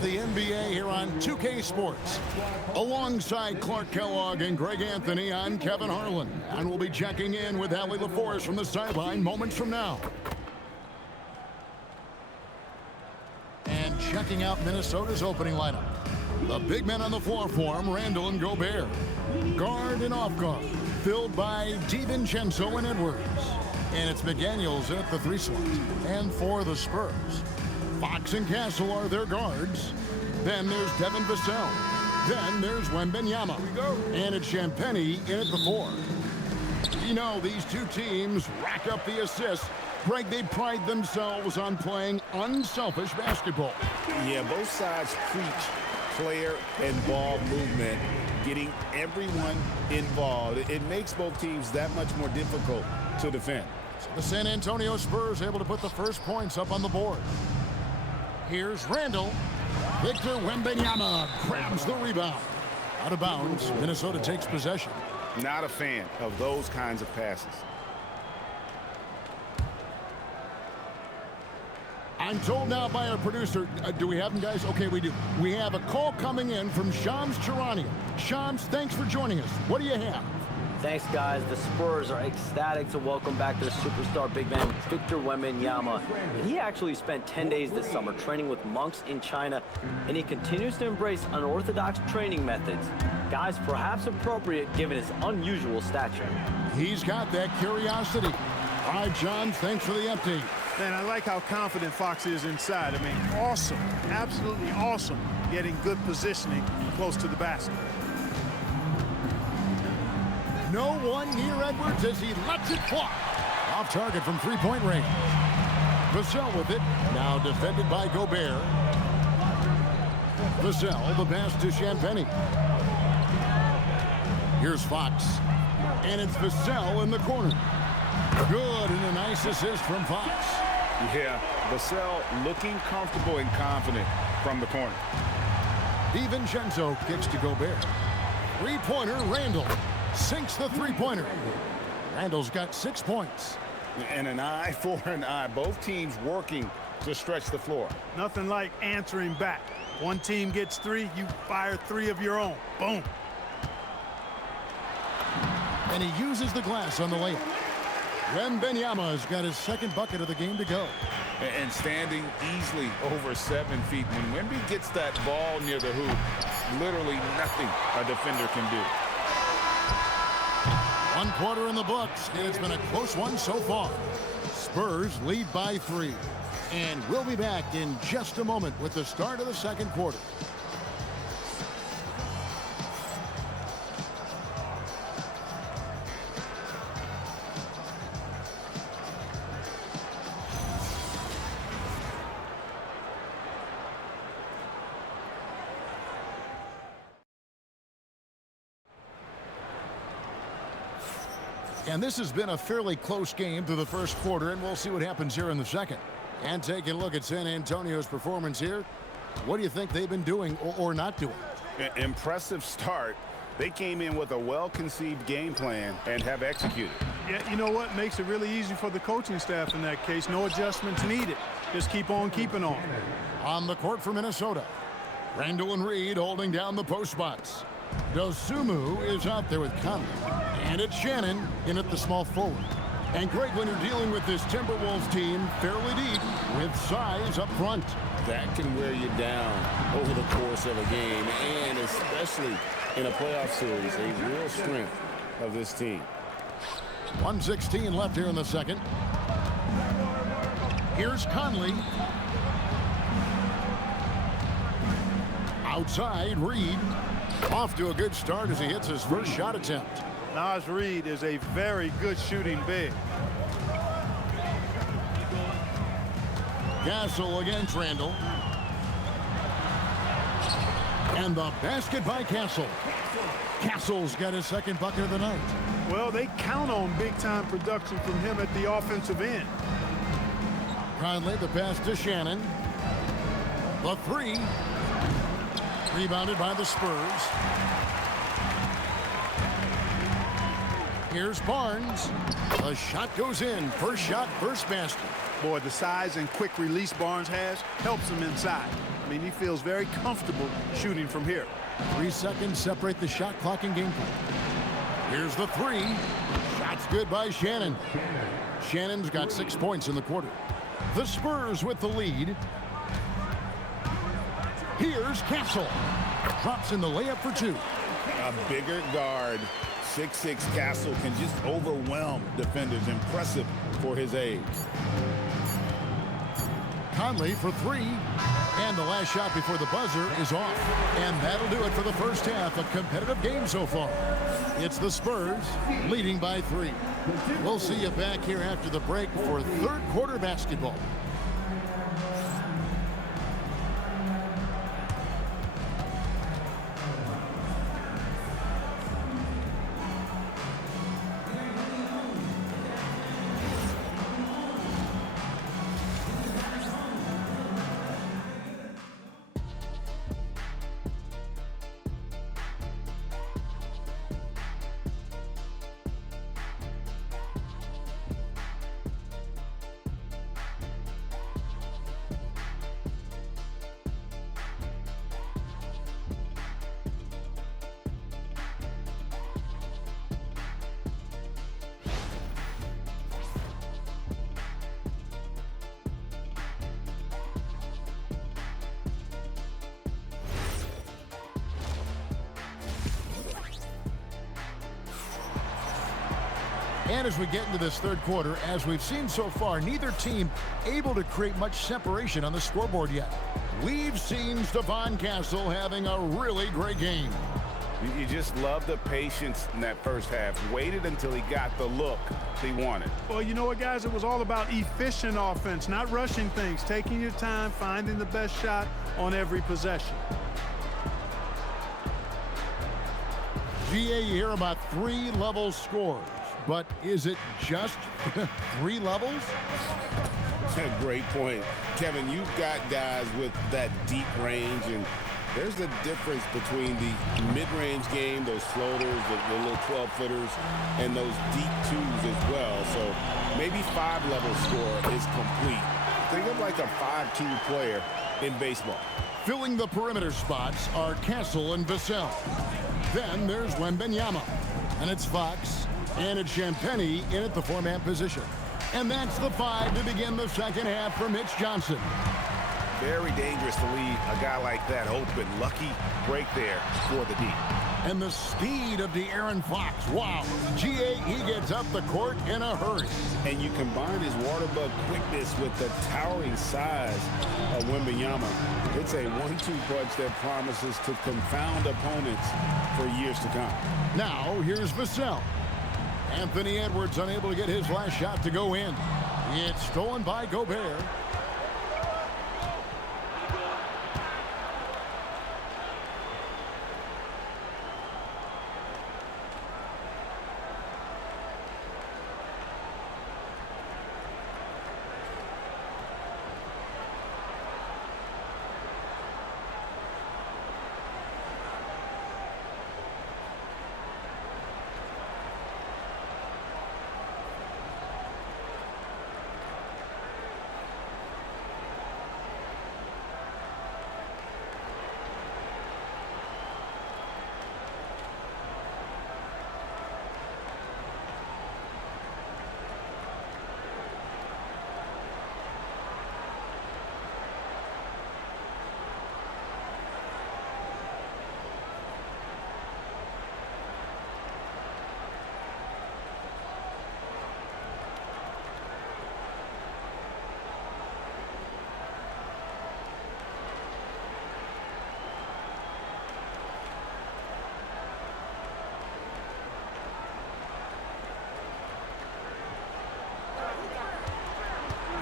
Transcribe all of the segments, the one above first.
the NBA here on 2K Sports. Alongside Clark Kellogg and Greg Anthony, I'm Kevin Harlan. And we'll be checking in with Allie LaForce from the sideline moments from now. And checking out Minnesota's opening lineup. The big men on the floor for him, Randall and Gobert. Guard and off guard, filled by DiVincenzo and Edwards. And it's McDaniels at the 3 slot. And for the Spurs, Fox and Castle are their guards. Then there's Devin Vassell. Then there's Wembanyama. And it's Champagnie in at the 4. You know, these two teams rack up the assists. Greg, they pride themselves on playing unselfish basketball. Yeah, both sides preach player and ball movement, getting everyone involved. It makes both teams that much more difficult to defend. So the San Antonio Spurs able to put the first points up on the board. Here's Randall. Victor Wembanyama grabs the rebound. Out of bounds, Minnesota takes possession. Not a fan of those kinds of passes. I'm told now by our producer, do we have them, guys? Okay, we do. We have a call coming in from Shams Charania. Shams, thanks for joining us. What do you have? Thanks, guys. The Spurs are ecstatic to welcome back their superstar big man, Victor Wembanyama. And he actually spent 10 days this summer training with monks in China, and he continues to embrace unorthodox training methods. Guys, perhaps appropriate given his unusual stature. He's got that curiosity. All right, John, thanks for the update. Man, I like how confident Fox is inside. I mean, awesome, absolutely awesome, getting good positioning close to the basket. No one near Edwards as he lets it fly. Off target from three-point range. Vassell with it. Now defended by Gobert. Vassell, the pass to Champagnie. Here's Fox. And it's Vassell in the corner. Good, and a nice assist from Fox. Yeah, Vassell looking comfortable and confident from the corner. DiVincenzo kicks to Gobert. Three-pointer, Randall. Sinks the three-pointer. Randall's got 6 points. And an eye for an eye. Both teams working to stretch the floor. Nothing like answering back. One team gets 3, you fire 3 of your own. Boom. And he uses the glass on the layup. Wembanyama's got his second bucket of the game to go. And standing easily over 7 feet. When Wemby gets that ball near the hoop, literally nothing a defender can do. 1 quarter in the books, and it's been a close one so far. Spurs lead by 3. And we'll be back in just a moment with the start of the second quarter. And this has been a fairly close game through the first quarter, and we'll see what happens here in the second. And taking a look at San Antonio's performance here, what do you think they've been doing or not doing? Impressive start. They came in with a well-conceived game plan and have executed. Yeah, you know what? Makes it really easy for the coaching staff in that case. No adjustments needed. Just keep on keeping on. On the court for Minnesota, Randall and Reed holding down the post spots. Dosunmu is out there with Conley. And it's Shannon in at the small forward. And Greg, when you're dealing with this Timberwolves team fairly deep with size up front. That can wear you down over the course of a game, and especially in a playoff series, a real strength of this team. 1:16 left here in the second. Here's Conley. Outside, Reed. Off to a good start as he hits his first shot attempt. Naz Reid is a very good shooting big. Castle against Randall. And the basket by Castle. Castle's got his second bucket of the night. Well, they count on big-time production from him at the offensive end. Conley, the pass to Shannon. The 3. Rebounded by the Spurs. Here's Barnes. The shot goes in. First shot, first basket. Boy, the size and quick release Barnes has helps him inside. I mean, he feels very comfortable shooting from here. 3 seconds separate the shot clock and game clock. Here's the three. Shot's good by Shannon. Shannon's got 6 points in the quarter. The Spurs with the lead. Here's Castle. Drops in the layup for 2. A bigger guard, 6'6" Castle, can just overwhelm defenders. Impressive for his age. Conley for 3. And the last shot before the buzzer is off. And that'll do it for the first half. A competitive game so far. It's the Spurs leading by 3. We'll see you back here after the break for third quarter basketball. And as we get into this third quarter, as we've seen so far, neither team able to create much separation on the scoreboard yet. We've seen Stephon Castle having a really great game. You just love the patience in that first half. Waited until he got the look he wanted. Well, you know what, guys? It was all about efficient offense, not rushing things, taking your time, finding the best shot on every possession. GA, you hear about 3-level scores, but is it just 3 levels? Great point. Kevin, you've got guys with that deep range, and there's a difference between the mid-range game, those floaters, the little 12-footers, and those deep twos as well. So maybe 5-level score is complete. Think of like a 5-2 player in baseball. Filling the perimeter spots are Castle and Vassell. Then there's Wembanyama. And it's Fox and it's Champagnie in at the 4-man position. And that's the 5 to begin the second half for Mitch Johnson. Very dangerous to leave a guy like that open. Lucky break there for the D. And the speed of De'Aaron Fox. Wow. GA, he gets up the court in a hurry. And you combine his water bug quickness with the towering size of Wembanyama. It's a 1-2 punch that promises to confound opponents for years to come. Now, here's Vassell. Anthony Edwards unable to get his last shot to go in. It's stolen by Gobert.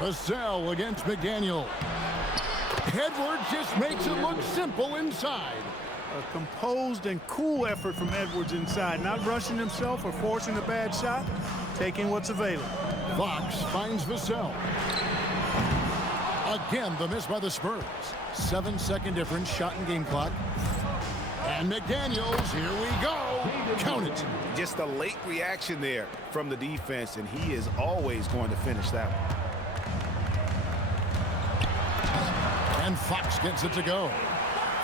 Vassell against McDaniel. Edwards just makes it look simple inside. A composed and cool effort from Edwards inside, not rushing himself or forcing a bad shot, taking what's available. Fox finds Vassell. Again, the miss by the Spurs. 7-second difference, shot and game clock. And McDaniels, here we go. Count it. Just a late reaction there from the defense, and he is always going to finish that one. And Fox gets it to go.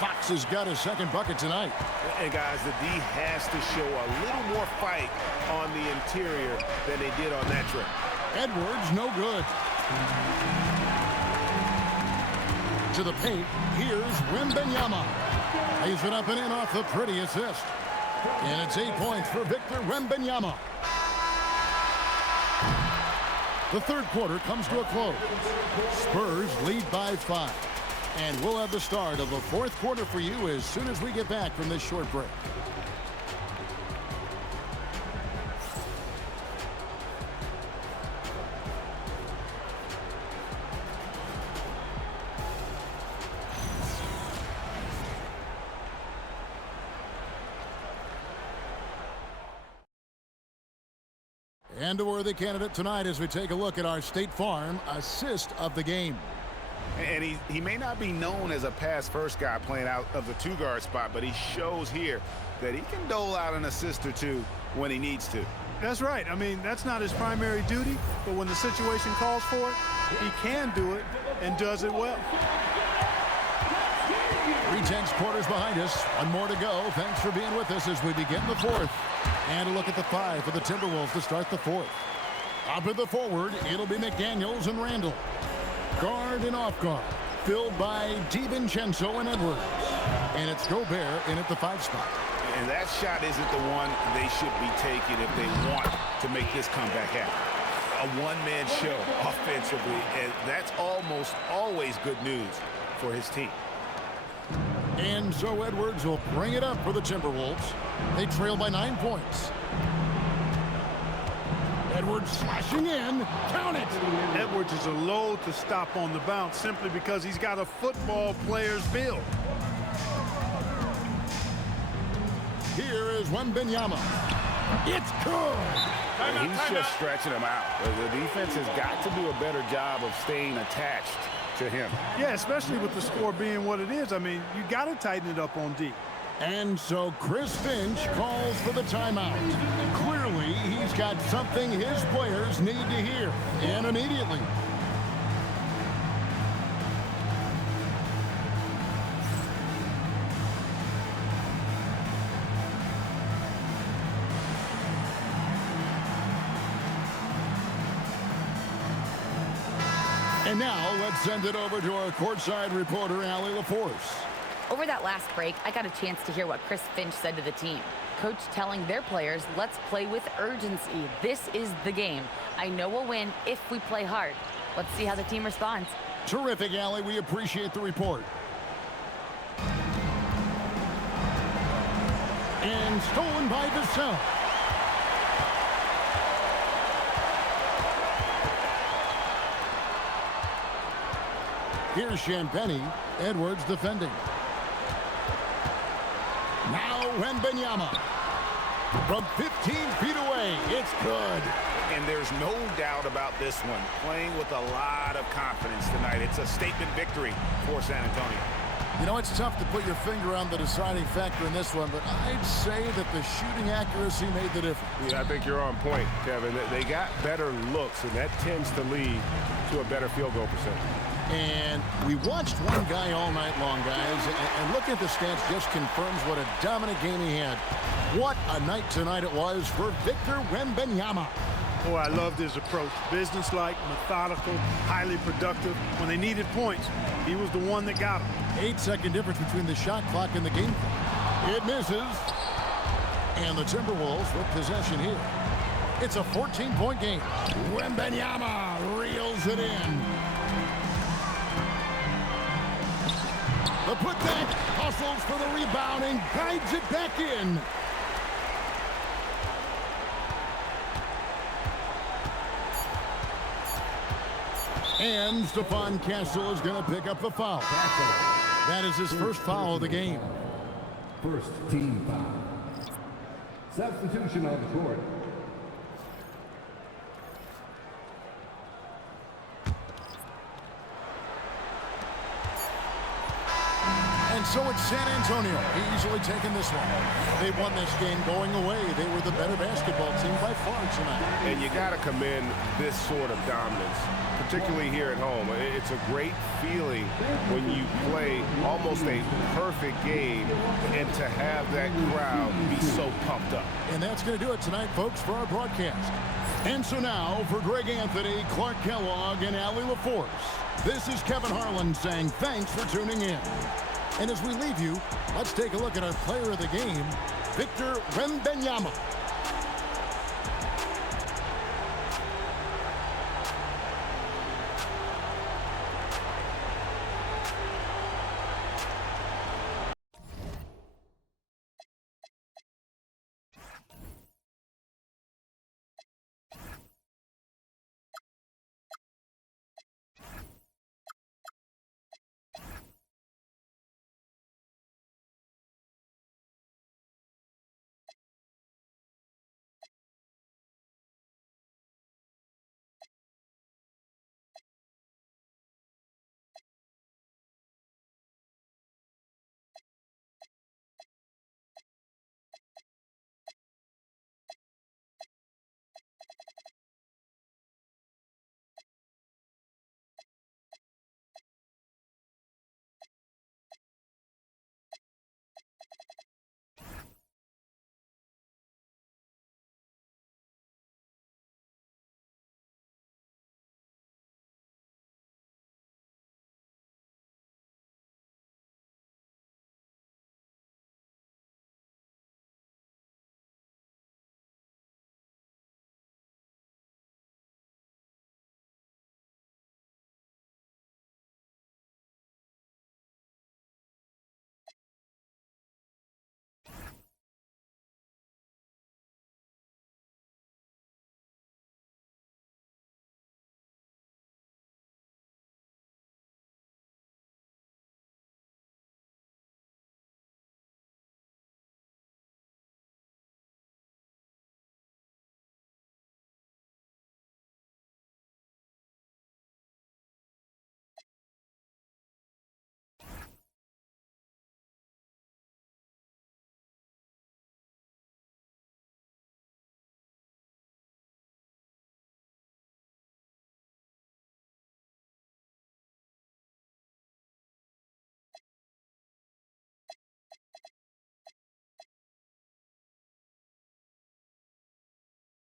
Fox has got his second bucket tonight. And guys, the D has to show a little more fight on the interior than they did on that trip. Edwards, no good. To the paint, here's Wembanyama. Lays it up and in off the pretty assist. And it's 8 points for Victor Wembanyama. The third quarter comes to a close. Spurs lead by 5. And we'll have the start of the fourth quarter for you as soon as we get back from this short break. And a worthy candidate tonight as we take a look at our State Farm assist of the game. And he may not be known as a pass-first guy playing out of the two-guard spot, but he shows here that he can dole out an assist or two when he needs to. That's right. I mean, that's not his primary duty, but when the situation calls for it, he can do it and does it well. 3/10 quarters behind us. One more to go. Thanks for being with us as we begin the fourth. And a look at the 5 for the Timberwolves to start the fourth. Up at the forward, it'll be McDaniels and Randall. Guard and off guard, filled by DiVincenzo and Edwards. And it's Gobert in at the 5 spot. And that shot isn't the one they should be taking if they want to make this comeback happen. A one-man show offensively, and that's almost always good news for his team. And so Edwards will bring it up for the Timberwolves. They trail by 9 points. Edwards slashing in. Count it! Edwards is a load to stop on the bounce simply because he's got a football player's build. Here is Wembanyama. It's good! He's just stretching him out. The defense has got to do a better job of staying attached to him. Yeah, especially with the score being what it is. I mean, you got to tighten it up on D. And so Chris Finch calls for the timeout. Clearly, he's got something his players need to hear, and immediately. And now, let's send it over to our courtside reporter, Allie LaForce. Over that last break, I got a chance to hear what Chris Finch said to the team. Coach telling their players, let's play with urgency. This is the game. I know we'll win if we play hard. Let's see how the team responds. Terrific, Allie. We appreciate the report. And stolen by Vassell. Here's Champagny. Edwards defending. Now Wembanyama. From 15 feet away, it's good. And there's no doubt about this one. Playing with a lot of confidence tonight. It's a statement victory for San Antonio. You know, it's tough to put your finger on the deciding factor in this one, but I'd say that the shooting accuracy made the difference. Yeah, I think you're on point, Kevin. They got better looks, and that tends to lead to a better field goal percentage. And we watched one guy all night long, guys, and looking at the stats just confirms what a dominant game he had. What a night tonight it was for Victor Wembanyama. Oh, I loved his approach. Businesslike, methodical, highly productive. When they needed points, he was the one that got them. 8-second difference between the shot clock and the game clock. It misses. And the Timberwolves with possession here. It's a 14-point game. Wembanyama reels it in. The putback, hustles for the rebound and guides it back in. And Stephon Castle is going to pick up the foul. That is his first foul of the game. First team foul. Substitution on the court. And so it's San Antonio easily taking this one. They won this game going away. They were the better basketball team by far tonight. And you got to commend this sort of dominance, particularly here at home. It's a great feeling when when you play almost a perfect game and to have that crowd be so pumped up. And that's going to do it tonight, folks, for our broadcast. And so now, for Greg Anthony, Clark Kellogg, and Allie LaForce, this is Kevin Harlan saying thanks for tuning in. And as we leave you, let's take a look at our player of the game, Victor Wembanyama.